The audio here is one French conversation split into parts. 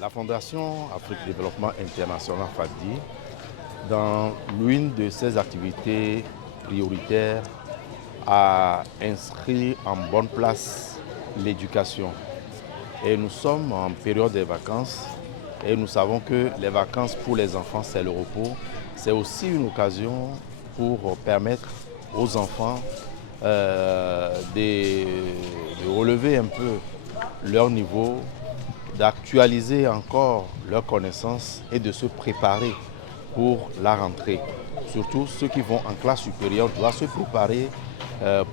La Fondation Afrique Développement International FADI, dans l'une de ses activités prioritaires, a inscrit en bonne place l'éducation. Et nous sommes en période de vacances et nous savons que les vacances pour les enfants, c'est le repos. C'est aussi une occasion pour permettre aux enfants de relever un peu leur niveau, d'actualiser encore leurs connaissances et de se préparer pour la rentrée. Surtout ceux qui vont en classe supérieure doivent se préparer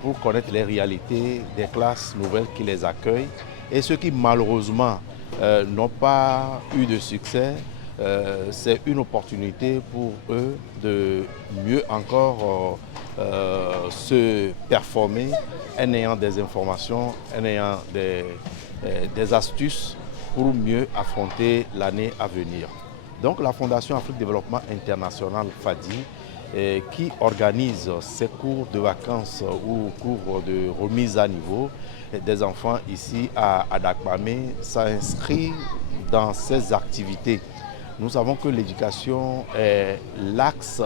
pour connaître les réalités des classes nouvelles qui les accueillent. Et ceux qui malheureusement n'ont pas eu de succès, c'est une opportunité pour eux de mieux encore se performer en ayant des informations, en ayant des astuces pour mieux affronter l'année à venir. Donc la Fondation Afrique Développement International FADI, qui organise ces cours de vacances ou cours de remise à niveau des enfants ici à Dakpamé, s'inscrit dans ces activités. Nous savons que l'éducation est l'axe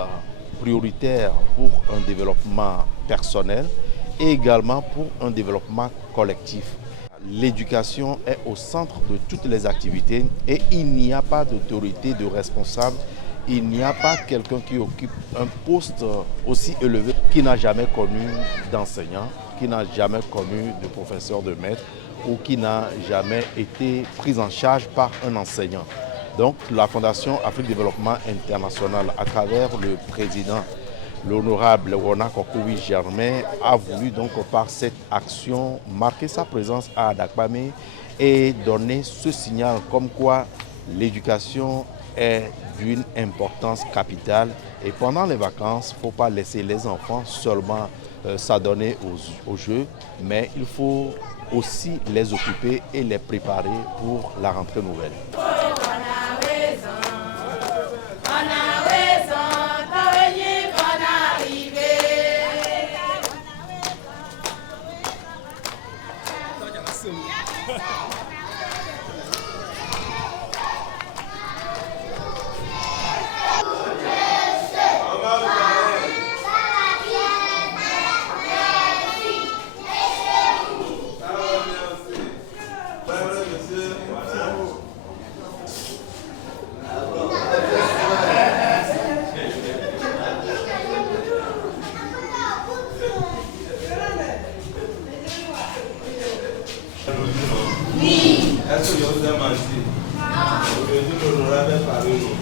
prioritaire pour un développement personnel et également pour un développement collectif. L'éducation est au centre de toutes les activités et il n'y a pas d'autorité, de responsable, il n'y a pas quelqu'un qui occupe un poste aussi élevé qui n'a jamais connu d'enseignant, qui n'a jamais connu de professeur de maître ou qui n'a jamais été pris en charge par un enseignant. Donc la Fondation Afrique Développement International, à travers le président, l'honorable Rona Kokoui Germain, a voulu donc par cette action marquer sa présence à Dakpamé et donner ce signal comme quoi l'éducation est d'une importance capitale. Et pendant les vacances, il ne faut pas laisser les enfants seulement s'adonner aux jeux, mais il faut aussi les occuper et les préparer pour la rentrée nouvelle. Oui. Est-ce que je vous ai menti? Non. Aujourd'hui, l'honorable est parmi nous.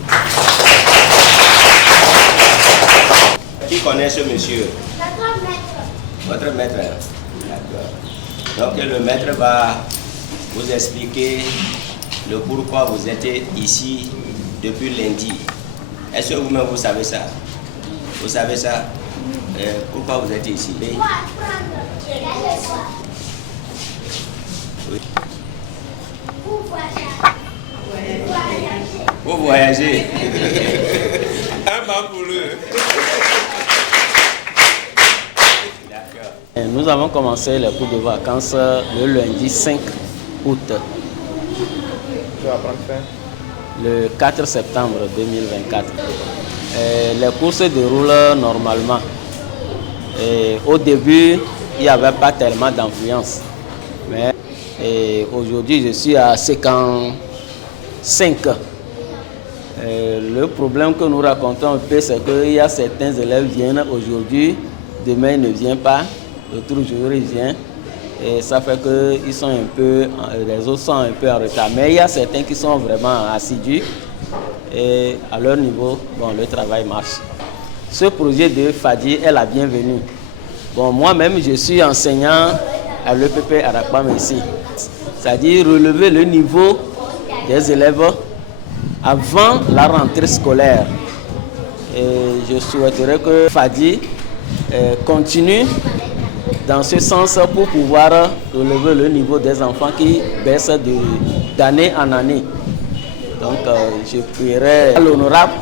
Qui connaît ce monsieur? Notre maître. Votre maître? D'accord. Donc le maître va vous expliquer le pourquoi vous êtes ici depuis lundi. Est-ce que vous-même vous savez ça? Vous savez ça? Pourquoi vous êtes ici? Pour apprendre. Oui. Pour voyager. Pour voyager. Un banc pour eux. D'accord. Nous avons commencé les cours de vacances le lundi 5 août. Tu vas prendre fin? Le 4 septembre 2024. Les cours se déroulent normalement. Au début, il n'y avait pas tellement d'influence. Mais aujourd'hui, je suis à 55. Le problème que nous racontons un peu, c'est qu'il y a certains élèves qui viennent aujourd'hui, demain ils ne viennent pas, l'autre jour ils viennent. Et ça fait que ils sont un peu, les autres sont un peu en retard. Mais il y a certains qui sont vraiment assidus et à leur niveau, bon, le travail marche. Ce projet de FADI est la bienvenue. Bon, moi-même, je suis enseignant à l'EPP à Dakpamé ici. C'est-à-dire relever le niveau des élèves avant la rentrée scolaire. Et je souhaiterais que FADI continue dans ce sens pour pouvoir relever le niveau des enfants qui baissent d'année en année. Donc je prierai à l'honorable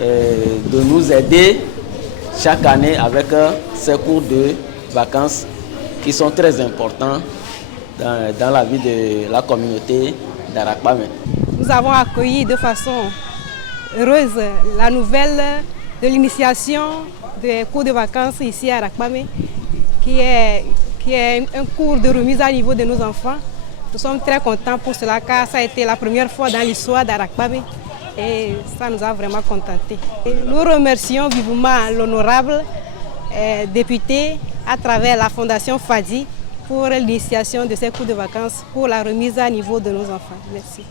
de nous aider chaque année avec ces cours de vacances qui sont très importants dans la vie de la communauté d'Arakpamé. Nous avons accueilli de façon heureuse la nouvelle de l'initiation des cours de vacances ici à Arakpamé, qui est un cours de remise à niveau de nos enfants. Nous sommes très contents pour cela car ça a été la première fois dans l'histoire d'Arakpamé et ça nous a vraiment contentés. Nous remercions vivement l'honorable député à travers la Fondation Fadi pour l'initiation de ces cours de vacances pour la remise à niveau de nos enfants. Merci.